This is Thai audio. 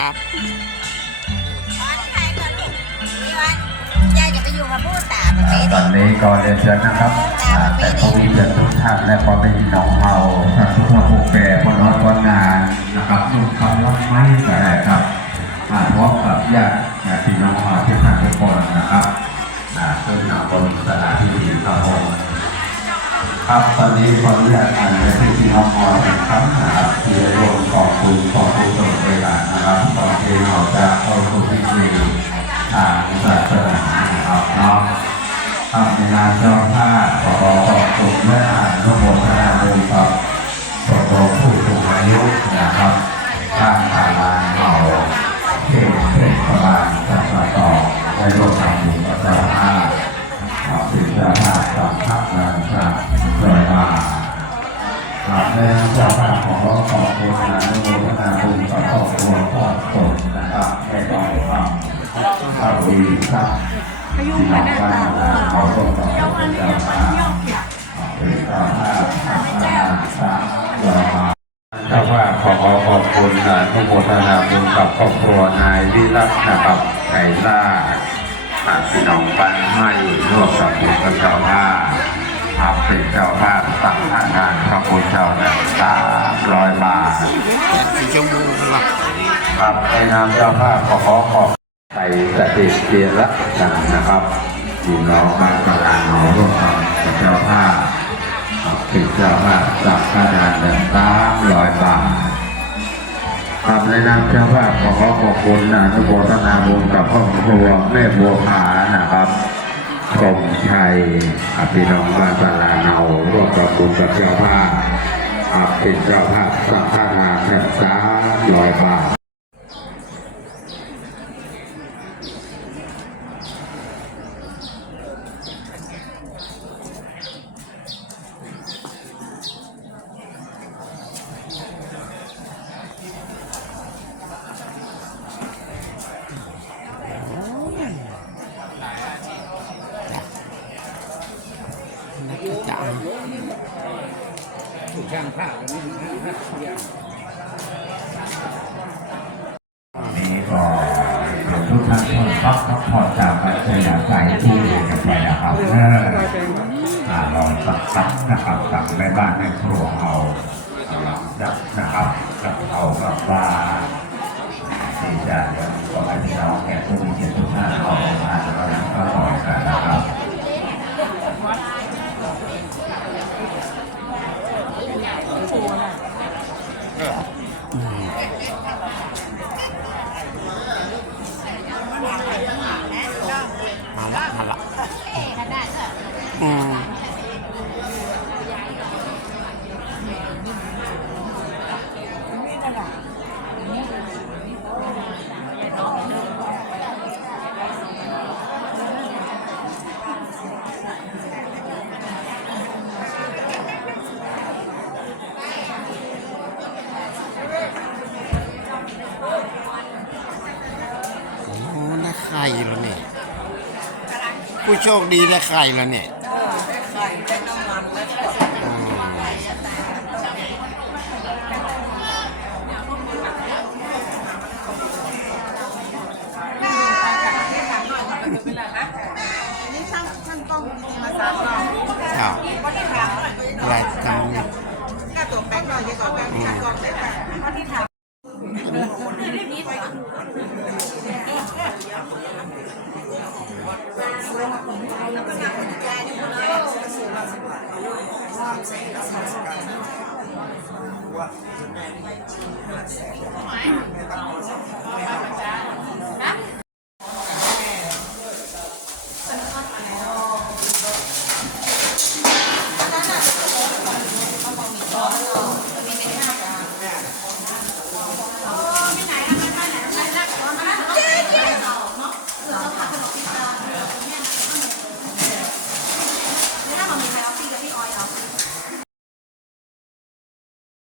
ครับยายจะไปอยู่กับผู้ตาประเภทตอนนี้ก็เรียนเชิญนะครับอ่าแต่พวกนี้เพื่อนทุกท่านและก็เป็นน้องเฮาทุกท่านผู้แปรบนวัดวันงานนะครับนุ่งคำรับไม้ก็ได้ครับอ่าพร้อมกับญาติ ครับตอนนี้ขออนุญาตอ่านในที่ที่น้องเฮาอีกครั้งนะครับที่ได้ร่วมขอบคุณขอบคุณตลอดเวลานะครับตอนที่เราจะเอาสู่พิธีทางศาสนาครับเนาะทำในนามเจ้าภาขอขอบคุณและอ่านุโมทนาบุญกับสมรมผู้สูงอายุนะครับทางทางานเราเขตเทศบาลจังหวัดต่อได้ร่วมทำบุญกับเจ้าภาขอบคุณเจ้าภา ครับในนามเจ้าภาพขอขอบคุณานุโมทนาบุญกับครอบครัวครอบครัวนะครับให้ต่อยครับขอบคุณครับพยุงไปหน้าตาเขาส่งต่อเจ้าพระเจ้าข้าเป็นเจ้าภาพพระมหาสามเจ้าภาพเจ้าภาขอขอบคุณอนุกโมทนาบุญกับครอบครัวนายวิรัตนะครับไก่ล่าอ่าพี่น้องปันให้ร่วมกับบุญกับเจ้าภาพครับเป็นเจ้าภาพสั่งงานพระคุณเจ้านี่ย สีชมพูหลักครับในนามเจ้าภาพขอขอขอบไทยสถิตเกียรติจันนะครับพี่น้องบ้านกลางหนองร่วมกันกับเจ้าภาพครับเป็นเจ้าภาพจากค่าดานเดินสามร้อยบาทครับในนามเจ้าภาพขอขอขอบคุณนะทุกโมทนาบุญกับครอบครัวแม่บัวผานะครับชมชัยพี่น้องบ้านตลาดเนาร่วมกับบุญกับเจ้าภาพ ครับเป็นเจ้าภาพสังฆทานเดินสามร้อยบาท นักจ่ายนี้ก็ทุกท่านคนพักพักผ่อนจากปัจจัยใส่ที่กันไปนะครับเออลองสักสักนะครับกับแม่บ้านแม่ครัวเอาจับนะครับกับเอากับว่าที่จะเดี๋ยวขอให้พี่น้องแก่ผู้มีเกียรติ ได้ไข่แล้วเนี่ย ผู้โชคดีได้ไข่แล้วเนี่ย องมาสามรอบครับอะไรทำเนี่ยค่าตัวแป้งหน่อยดีกว่าแป้งช่างกล้องเลยค่ะค